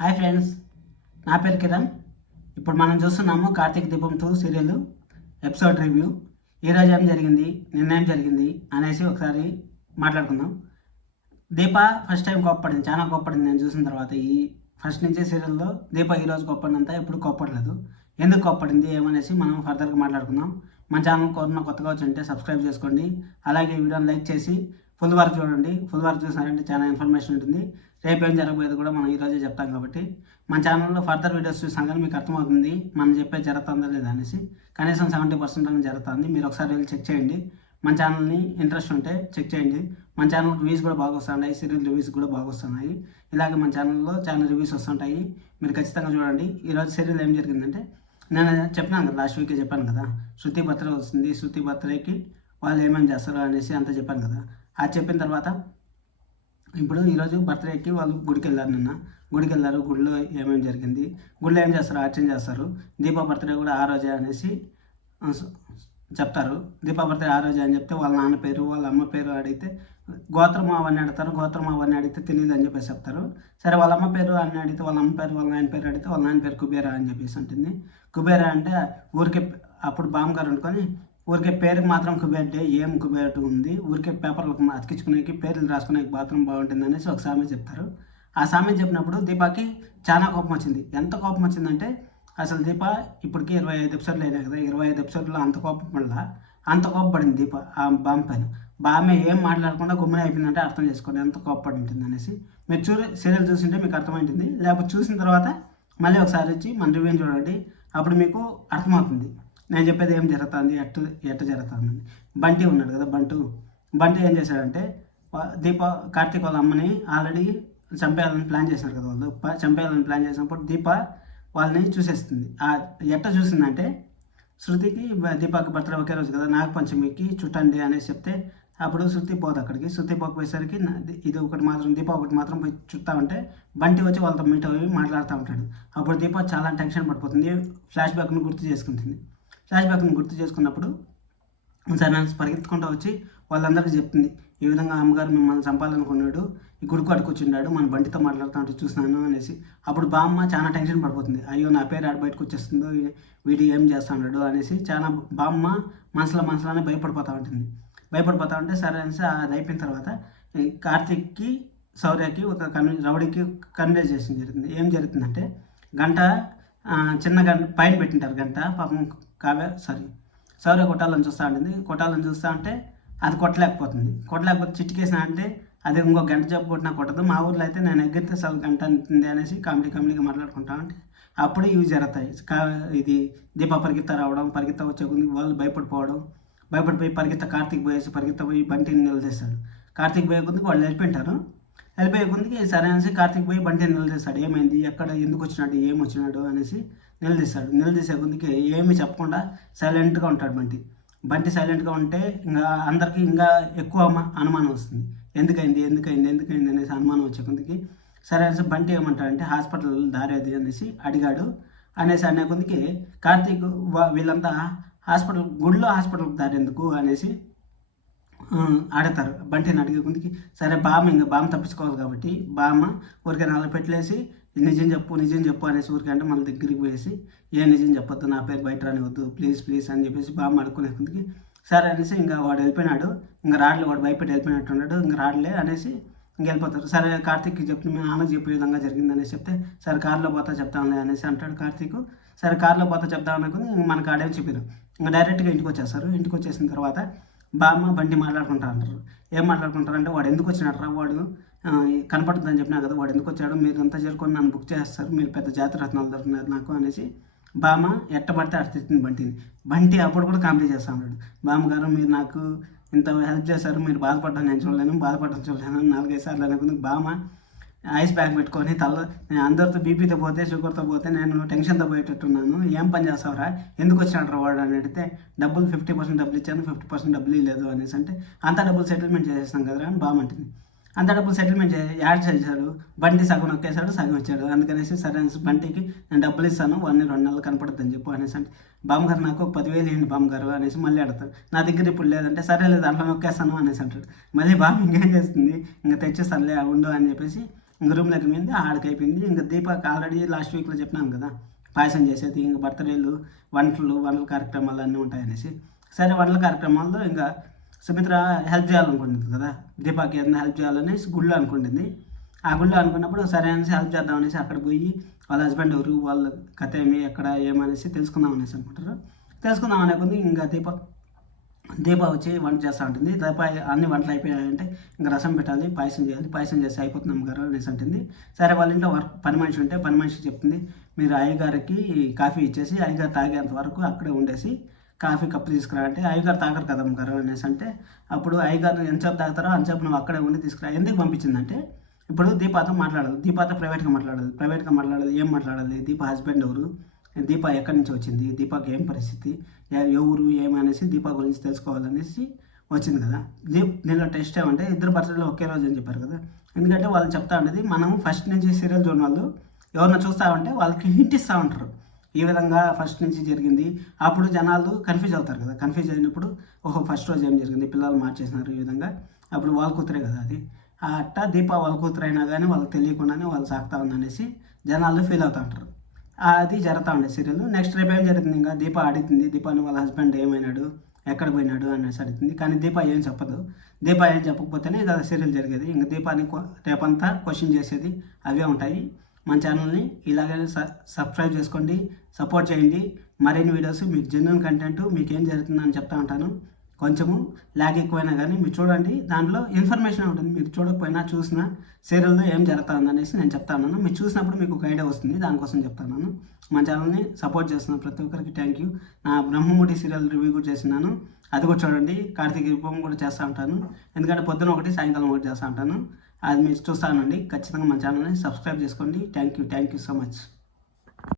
Hi friends, నా పేరు కిరణ్. ఇప్పుడు మనం చూస్తున్నాము కార్తీక దీపం 2 సీరియల్ ఎపిసోడ్ రివ్యూ. ఈరోజు ఏం జరిగింది, నిన్న ఏం జరిగింది అనేసి ఒకసారి మాట్లాడుకుందాం. దీప ఫస్ట్ టైం కోప్పడింది, చాలా కోప్పడింది. నేను చూసిన తర్వాత ఈ ఫస్ట్ నుంచి సీరియల్లో దీప ఈరోజు కోప్పడినంత ఎప్పుడు కోప్పడలేదు. ఎందుకు కోప్పడింది ఏమనేసి మనం ఫర్దర్గా మాట్లాడుకుందాం. మన ఛానల్ కోరిన కొత్తగా వచ్చి సబ్స్క్రైబ్ చేసుకోండి. అలాగే ఈ వీడియోని లైక్ చేసి ఫుల్ వర్క్ చూడండి. ఫుల్ వర్క్ చూసినారంటే చాలా ఇన్ఫర్మేషన్ ఉంటుంది. రేపు ఏం జరగబోయేది కూడా మనం ఈరోజే చెప్తాం కాబట్టి మన ఛానల్లో ఫర్దర్ వీడియోస్ చూసాం కానీ మీకు అర్థమవుతుంది మనం చెప్పేది జరుగుతుందా లేదా అనేసి. కనీసం 70% అని జరుగుతుంది. మీరు ఒకసారి వెళ్ళి చెక్ చేయండి. మన ఛానల్ని ఇంట్రెస్ట్ ఉంటే చెక్ చేయండి. మన ఛానల్ రివ్యూస్ కూడా బాగా వస్తున్నాయి, సీరియల్ రివ్యూస్ కూడా బాగా వస్తున్నాయి. ఇలాగే మన ఛానల్లో ఛానల్ రివ్యూస్ వస్తుంటాయి, మీరు ఖచ్చితంగా చూడండి. ఈరోజు సీరియల్ ఏం జరిగిందంటే, నేను చెప్పినాను కదా, లాస్ట్ వీకే చెప్పాను కదా, శృతి బర్త్డే వస్తుంది, శృతి బర్త్డేకి వాళ్ళు ఏమేమి చేస్తారు అనేసి అంతా చెప్పాను కదా. అది చెప్పిన తర్వాత ఇప్పుడు ఈరోజు బర్త్డేకి వాళ్ళు గుడికి వెళ్ళారు. నిన్న గుడికి వెళ్ళారు. గుడిలో ఏమేమి జరిగింది, గుడిలో ఏం చేస్తారు, అర్చన చేస్తారు. దీపా బర్త్డే కూడా ఆ రోజే అనేసి చెప్తారు. దీపా బర్త్డే ఆ రోజే అని చెప్తే వాళ్ళ నాన్న పేరు వాళ్ళ అమ్మ పేరు అడిగితే గోత్రం అవన్నీ అడుగుతారు. గోత్రం అవన్నీ అడిగితే తెలియదు అని చెప్పేసి చెప్తారు. సరే వాళ్ళ అమ్మ పేరు అని అడిగితే వాళ్ళ అమ్మ పేరు వాళ్ళ నాయన పేరు అడిగితే వాళ్ళ నాయన పేరు కుబేరా అని చెప్పేసి ఉంటుంది. కుబేరా అంటే ఊరికే అప్పుడు బామ్మగారు అనుకొని ఊరికే పేరుకి మాత్రం కుబేర్డే, ఏం కుబేరు ఉంది, ఊరికే పేపర్లకు అతికించుకునేకి పేర్లు రాసుకునేకి బాత్రూమ్ బాగుంటుంది అనేసి ఒక సామెత చెప్తారు. ఆ సామెత చెప్పినప్పుడు దీపాకి చాలా కోపం వచ్చింది. ఎంత కోపం వచ్చిందంటే, అసలు దీప ఇప్పటికి 25 ఎపిసోడ్లు అయినాయి కదా, 25 ఎపిసోడ్లో అంత కోపం వల్ల అంత కోపపడింది దీప ఆ బామ్మ పైన. బామ్మ ఏం మాట్లాడకుండా గుమ్మనే అయిపోయిందంటే అర్థం చేసుకోండి ఎంత కోపపడి ఉంటుంది అనేసి. మీరు సీరియల్ చూసింటే మీకు అర్థమవుతుంది. లేకపోతే చూసిన తర్వాత మళ్ళీ ఒకసారి వచ్చి మన రివ్యూ చూడండి, అప్పుడు మీకు అర్థమవుతుంది నేను చెప్పేది ఏం జరుగుతుంది, ఎట్ట జరుగుతుంది. బంటి ఉన్నాడు కదా, బంటి ఏం చేశాడంటే, దీప కార్తీక్ వాళ్ళ అమ్మని ఆల్రెడీ చంపేయాలని ప్లాన్ చేశారు కదా. వాళ్ళు చంపేయాలని ప్లాన్ చేసినప్పుడు దీప వాళ్ళని చూసేస్తుంది. ఎట్ట చూసిందంటే, శృతికి దీపాకి బర్త్డే ఒకే రోజు కదా, నాగపంచమికి చుట్టండి అనేసి చెప్తే అప్పుడు శృతి పోదు అక్కడికి. శృతి పోకపోయేసరికి ఇది ఒకటి మాత్రం దీప ఒకటి మాత్రం పోయి చుట్టా ఉంటే బంటి వచ్చి వాళ్ళతో మీట్ అయ్యి మాట్లాడుతూ ఉంటాడు. అప్పుడు దీప చాలా టెన్షన్ పడిపోతుంది, ఫ్లాష్ బ్యాక్ను గుర్తు చేసుకున్నప్పుడు సరే పరిగెత్తుకుంటూ వచ్చి వాళ్ళందరికీ చెప్తుంది, ఈ విధంగా అమ్మగారు మిమ్మల్ని చంపాలనుకున్నాడు, ఈ గుడికి అడుకొచ్చిండాడు, మన బంటితో మాట్లాడుతూ చూస్తున్నాను అనేసి. అప్పుడు బామ్మ చాలా టెన్షన్ పడిపోతుంది, అయ్యో నా పేరు ఆడ బయటకు వచ్చేస్తుందో, వీడు ఏం చేస్తున్నాడు అనేసి చాలా బామ్మ మనసులోనే భయపడిపోతూ ఉంటే సరే అనేసి అది అయిపోయిన తర్వాత కార్తీక్కి శౌర్యకి ఒక రౌడీకి కన్వర్జేషన్ జరిగింది. ఏం జరుగుతుందంటే, గంట చిన్న గంట పైన పెట్టింటారు. గంట పాపం శౌర్య కొట్టాలని చూస్తూ ఉంటే అది కొట్టలేకపోతే చిటికేసిన అంటే అది ఇంకో గంట చెప్పు కొట్టినా కొట్టదు. మా ఊర్లో అయితే నేను ఎగిరితే అసలు గంట అంటుంది అనేసి కామెడీగా మాట్లాడుకుంటా ఉంటే అప్పుడు ఇవి జరుగుతాయి. ఇది దీప పరిగెత్త వచ్చే కొద్దికి వాళ్ళు భయపడిపోయి కార్తీక్ పోయి బంటిని నిలదీస్తాడు. కార్తీక్ పోయే కొద్దికి వాళ్ళు వెళ్ళిపోయే కొద్దికి సరే అనేసి కార్తీక్ పోయి బంటిని నిలదీస్తాడు. ఏమైంది, ఎక్కడ, ఎందుకు వచ్చినాడు, ఏమొచ్చినాడు అనేసి నిలదీసే కొద్దికి ఏమి చెప్పకుండా సైలెంట్గా ఉంటాడు బంటి సైలెంట్గా ఉంటే ఇంకా అందరికీ ఇంకా ఎక్కువ అనుమానం వస్తుంది. ఎందుకైంది అనేసి అనుమానం వచ్చే కొద్దికి సరే అనేసి బంటి ఏమంటాడంటే హాస్పిటల్ దారేది అనేసి అడిగాడు అనేసి అనే కొద్దికి కార్తీక్ వీళ్ళంతా గుడిలో హాస్పిటల్కి దారేందుకు అనేసి ఆడతారు. బంటిని అడిగే కొద్దికి సరే బామ్మ తప్పించుకోవాలి కాబట్టి బామ్మ ఊరికే 4 పెట్టలేసి నిజం చెప్పు అనేసి ఊరికే అంటే మళ్ళీ దగ్గరికి పోయేసి ఏం నిజం చెప్పొద్దు, నా పేరు బయట రానివద్దు, ప్లీజ్ అని చెప్పేసి బామ్మ అడుక్కునే కొద్దికి సరే అనేసి ఇంకా వాడు వెళ్ళిపోయినాడు. ఇంకా రాడలే, వాడు భయపెట్టి వెళ్ళిపోయినట్టున్నాడు, ఇంకా రాడలే అనేసి ఇంక వెళ్ళిపోతారు. సరే కార్తీక్కి చెప్తే మేము ఆమె చెప్పే విధంగా జరిగింది అనేసి చెప్తే సరే కారులో పోతా చెప్తాంలే అనేసి అంటాడు కార్తీక్. సరే కారులో పోతా చెప్తామనుకుని మనకు ఆడేమి చెప్పారు. ఇంకా డైరెక్ట్గా ఇంటికి వచ్చేస్తారు. ఇంటికి వచ్చేసిన తర్వాత బామ్మ బంటి మాట్లాడుకుంటా అంటారు. ఏం మాట్లాడుకుంటారంటే, వాడు ఎందుకు వచ్చినాడు రా, వాడు కనపడుతుందని చెప్పినా కదా, వాడు ఎందుకు వచ్చాడు, మీరు అంతా చేరుకొని నన్ను బుక్ చేస్తారు, మీరు పెద్ద జాతి రత్నాలు దొరుకుతున్నారు నాకు అనేసి బామ్మ ఎట్టబడితే అడుగుతుంది బంటి అప్పుడు కూడా కామెడీ చేస్తూ ఉన్నాడు. బామ్మగారు మీరు నాకు ఇంత హెల్ప్ చేశారు, మీరు బాధపడ్డం నేను చూడలేను 4-5 సార్లు అనుకుంది. బామ్మ ఐస్ బ్యాగ్ పెట్టుకొని నేను అందరితో బీపీతో పోతే షుగర్తో పోతే నేను టెన్షన్తో పోయేటట్టున్నాను, ఏం పని చేస్తావురా, ఎందుకు వచ్చినాడు రా వాడు అని అడిగితే 50% డబ్బులు ఇచ్చాను, 50% డబ్బులు ఇవ్వలేదు అనేసి అంటే అంత డబ్బులు సెటిల్మెంట్ చేసేస్తాం కదరా అని బామ్మ అంటుంది. అంత డబ్బులు సెటిల్మెంట్ యాడ్ చేశాడు, బంటి సగం నొక్కేశాడు, సగం వచ్చాడు. అందుకనేసి సరే అనేసి బంటికి నేను డబ్బులు ఇస్తాను 1 2 నెలలు కనపడుతుందని చెప్పు అనేసి అంటే బామ్మగారు నాకు 10,000 ఇవ్వండి బామ్మగారు అనేసి మళ్ళీ అడతాడు. నా దగ్గర ఇప్పుడు లేదంటే సరే లేదు దాంట్లో నొక్కేస్తాను అనేసి అంటాడు. మళ్ళీ బామ్మ ఇంకేం చేస్తుంది, ఇంకా తెచ్చేస్తానులే ఉండు అని చెప్పేసి ఇంక రూమ్లోకి పోయింది, ఆడికి అయిపోయింది. ఇంకా దీపక్ ఆల్రెడీ లాస్ట్ వీక్లో చెప్పినాను కదా పాయసం చేసేది, ఇంకా బర్త్డేలు వంటల కార్యక్రమాలు అన్నీ ఉంటాయనేసి. సరే వంటల కార్యక్రమాల్లో ఇంకా సుమిత్ర హెల్ప్ చేయాలనుకుంటుంది కదా, దీపాకి ఏదైనా హెల్ప్ చేయాలనేసి గుళ్ళో అనుకుంటుంది. ఆ గుళ్ళో అనుకున్నప్పుడు సరే అనేసి హెల్ప్ చేద్దాం అనేసి అక్కడ పోయి వాళ్ళ హస్బెండ్ ఎవరు, వాళ్ళ కథ ఏమి, ఎక్కడ ఏమనేసి తెలుసుకుందాం అనేసి అనుకుంటారు. తెలుసుకుందాం అనుకుంది. ఇంకా దీప వచ్చి వంట చేస్తూ ఉంటుంది. దీప అన్ని వంటలు అయిపోయాయంటే ఇంకా రసం పెట్టాలి, పాయసం చేయాలి, పాయసం చేసి అయిపోతుంది అమ్మగారు అనేసి అంటుంది. సరే వాళ్ళ ఇంట్లో పని మనిషి ఉంటే పని మనిషి చెప్తుంది, మీరు అయ్యగారికి కాఫీ ఇచ్చేసి అయ్యగారు తాగేంత వరకు అక్కడే ఉండేసి కాఫీ కప్పు తీసుకురా అంటే, అయ్యగారు తాగరు కదా అమ్మగారు అనేసి అంటే, అప్పుడు అయ్యగారు ఎంతసేపు తాగుతారో అంతసేపు నువ్వు అక్కడే ఉండి తీసుకురా. ఎందుకు పంపించిందంటే, ఇప్పుడు దీపాతో మాట్లాడదు, దీపాతో ప్రైవేట్గా మాట్లాడాలి. ఏం మాట్లాడాలి, దీప హస్బెండ్ ఎవరు, దీప ఎక్కడి నుంచి వచ్చింది, దీపాకి ఏం పరిస్థితి, ఎవరు ఏమనేసి దీపా గురించి తెలుసుకోవాలనేసి వచ్చింది కదా. దీనిలో టెస్ట్ ఏమంటే ఇద్దరు బర్త్డేలో ఒకే రోజు అని చెప్పారు కదా. ఎందుకంటే వాళ్ళు చెప్తా ఉండేది, మనం ఫస్ట్ నుంచి సీరియల్ చూడని వాళ్ళు ఎవరన్నా చూస్తూ ఉంటే వాళ్ళకి హింట్ ఇస్తూ ఉంటారు, ఈ విధంగా ఫస్ట్ నుంచి జరిగింది. అప్పుడు జనాలు కన్ఫ్యూజ్ అవుతారు కదా, కన్ఫ్యూజ్ అయినప్పుడు ఓహో ఫస్ట్ రోజు ఏం జరిగింది, పిల్లలు మార్చేసినారు ఈ విధంగా, అప్పుడు వాళ్ళ కూతురే కదా అది. అట్టా దీప వాళ్ళ కూతురు అయినా కానీ వాళ్ళకి తెలియకుండానే వాళ్ళు సాగుతా ఉందనేసి జనాలు ఫీల్ అవుతూ ఉంటారు. అది జరుగుతూ ఉండే సీరియల్. నెక్స్ట్ రేపు ఏం జరుగుతుంది, ఇంకా దీప అడుగుతుంది దీపాని వాళ్ళ హస్బెండ్ ఏమైనాడు, ఎక్కడ పోయినాడు అనేసి అడుగుతుంది. కానీ దీప ఏం చెప్పదు. దీప ఏం చెప్పకపోతేనే కదా సీరియల్ జరిగేది. ఇంకా దీపాన్ని రేపంతా క్వశ్చన్ చేసేది అవే ఉంటాయి. మన ఛానల్ని ఇలాగే సబ్స్క్రైబ్ చేసుకోండి, సపోర్ట్ చేయండి. మరిన్ని వీడియోస్ మీకు జెన్యున్ కంటెంట్ మీకు ఏం జరుగుతుందని చెప్తా ఉంటాను. కొంచెము ల్యాగ్ ఎక్కువైనా కానీ మీరు చూడండి, దాంట్లో ఇన్ఫర్మేషన్ ఉంటుంది. మీరు చూడకపోయినా చూసినా సీరియల్లో ఏం జరుగుతుంది అనేసి నేను చెప్తాను. మీరు చూసినప్పుడు మీకు ఒక ఐడియా వస్తుంది, దానికోసం చెప్తాను. మన ఛానల్ని సపోర్ట్ చేస్తున్న ప్రతి ఒక్కరికి థ్యాంక్ యూ. నా బ్రహ్మముడి సీరియల్ రివ్యూ కూడా చేసినాను, అది కూడా చూడండి. కార్తీక దీపం కూడా చేస్తూ ఉంటాను, ఎందుకంటే పొద్దున ఒకటి సాయంకాలం ఒకటి చేస్తూ ఉంటాను. అది మీరు చూస్తానండి. ఖచ్చితంగా మన ఛానల్ని సబ్స్క్రైబ్ చేసుకోండి. Thank you so much.